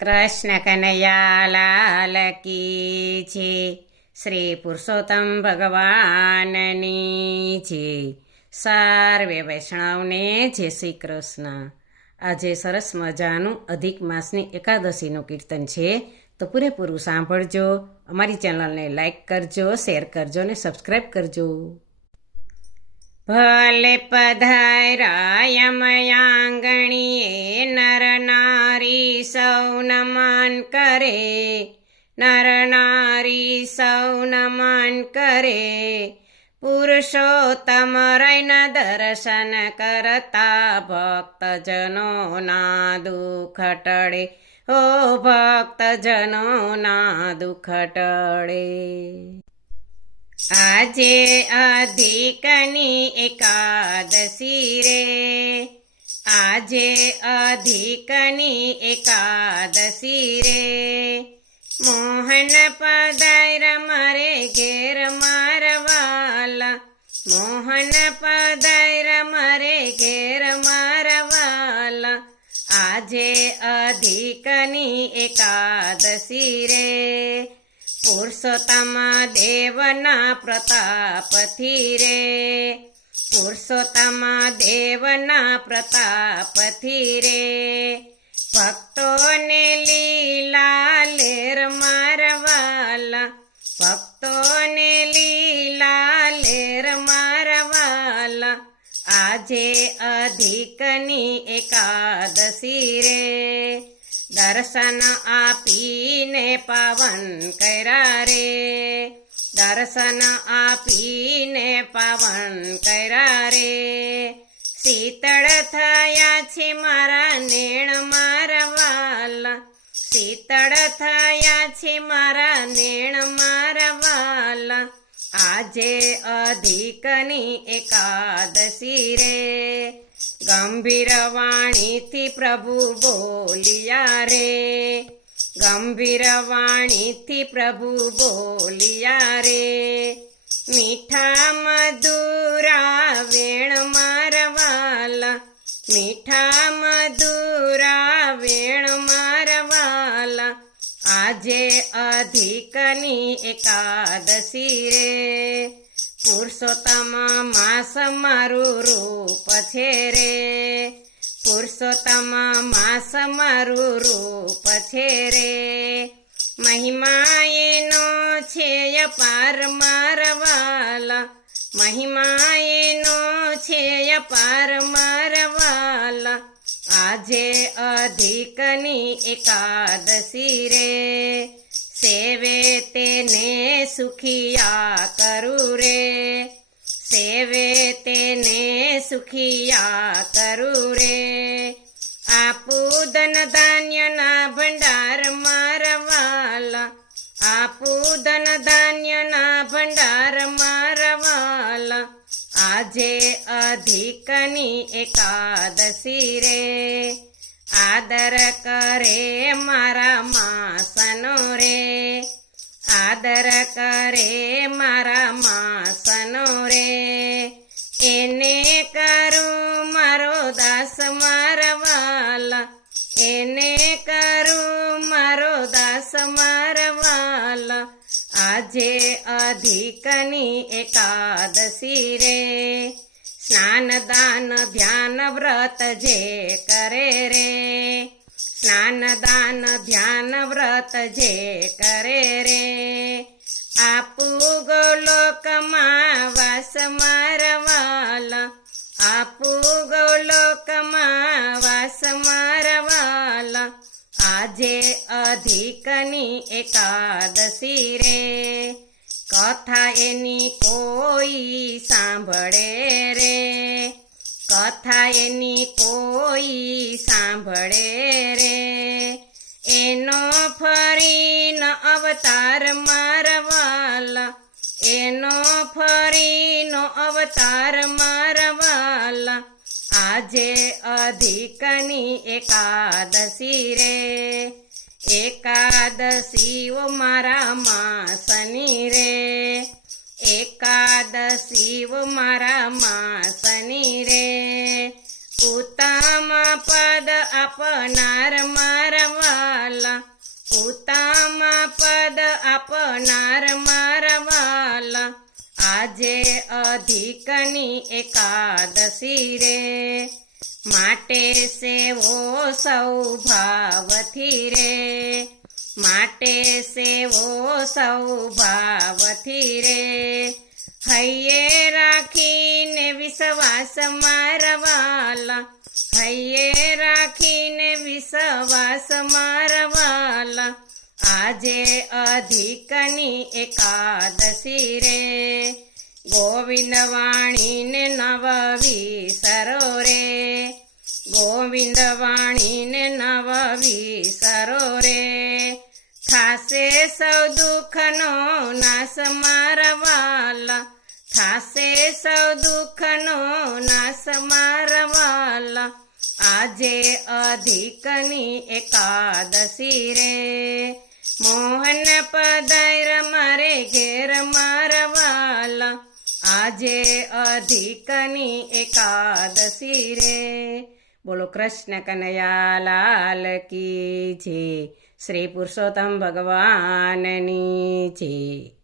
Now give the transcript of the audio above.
કૃષ્ણ કનૈયા લાલ કી છે. શ્રી પુરુષોત્તમ ભગવાનની છે. સર્વે વૈષ્ણવને જય શ્રી કૃષ્ણ. આજે સરસ મજાનું અધિક માસની એકાદશીનું કીર્તન છે, તો પૂરેપૂરું સાંભળજો. અમારી ચેનલને લાઈક કરજો, શેર કરજો ને સબસ્ક્રાઈબ કરજો. ભલે પધાર્યા મયાંગણીએ નર નારી સૌ નમન કરે, નર નારી સૌ નમન કરે. પુરુષોત્તમ રૈના દર્શન કરતા ભક્તજનોના દુઃખ ટળે, ઓ ભક્તજનોના દુઃખ ટળે. આજે અધિકની એકાદશી રે, આજે અધિકની એકાદશી રે. મોહન પધાર મારે ઘેર મારવાલા, મોહન પધાર મારે ઘેર મારવાલા. આજે અધિકની એકાદશી રે. પુરુષોત્તમ દેવના પ્રતાપથી રે, પુરુષોત્તમ દેવના પ્રતાપથી રે. ભક્તોને લીલા લેર મારવાલા, ભક્તોને લીલા લેર મારવાલા. આજે અધિકની એકાદશી રે. દર્શન આપીને પાવન કર્યા રે, દર્શન આપીને પાવન કર્યા રે. શીતળ થયા છે મારા નેણ મારવાલા, શીતળ થયા છે મારા નેણ મારવાલા. આજે અધિકની એકાદશી રે. ગંભીર વાણીથી પ્રભુ બોલિયા રે, ગંભીર વાણીથી પ્રભુ બોલિયા રે. મીઠા મધુરા વેણ મારવાલા, મીઠા મધુરા વેણ મારવાલા. આજે અધિકની એકાદશી રે. પુરુષોત્તમ માસ મારું રૂપ છે રે, પુરુષોત્તમ માસ મારું રૂપ છે રે. મહિમા એનો છે અપાર મારવાલા, મહિમા એનો છે અપાર મારવાલા. આજે અધિકની એકાદશી રે. સેવે તેને સુખિયા કરું રે, સેવે તેને સુખિયા કરું રે. આપું ધન ધાન્યના ભંડાર મારવાલા, આપું ધન ધાન્યના ભંડાર મારવાલા. આજે અધિકની એકાદશી રે. આદર કરે મારા માસનો રે, આદર કરે મારા માસનો રે. એને કરું મારો દાસ મારવાલા, એને કરું મારો દાસ મારવાલા. આજે અધિકની એકાદશી રે. સ્નાન દાન ધ્યાન વ્રત જે કરે રે, સ્નાન દાન ધ્યાન વ્રત જે કરે રે. આપું ગોલોકમાં વાસ મારવાલા, આપું ગોલોકમાં વાસ મારવાલા. આજે અધિકની એકાદશી રે. કથા એની કોઈ સાંભળે રે, કથા એની કોઈ સાંભળે રે. એનો ફરીનો અવતાર મારવાલા, એનો ફરીનો અવતાર મારવાલા. આજે અધિકની એકાદશી રે. એકાદશીઓ મારા માસની રે, એકાદશીઓ મારા માસની રે. ઉત્તમ પદ આપનાર મારા વાલા, ઉત્તમ પદ આપનાર મારા વાલા, આજે અધિકની એકાદશી રે, માટે સેવો સૌ ભાવથી રે, માટે સેવો સૌ ભાવથી રે, હૈયે રાખીને વિશ્વાસ મારા વાલા, હૈયે રાખીને વિશ્વાસ મારા વાલા, આજે અધિકની એકાદશી રે, ગોવિંદ વાણીને નવ વિસરો રે, ગોવિંદ વાણીને નવ વિસરો રે, થાશે સૌ દુઃખનો નાશ મારા વાલા, થાશે સૌ દુઃખનો નાશ મારા વાલા, આજે અધિકની એકાદશી રે, મોહન પધાર મારે ઘેર મારા વાલા, આજે અધિકની એકાદશી રે. બોલો કૃષ્ણ કનૈયા લાલ કી જય, શ્રી પુરુષોત્તમ ભગવાનની જય.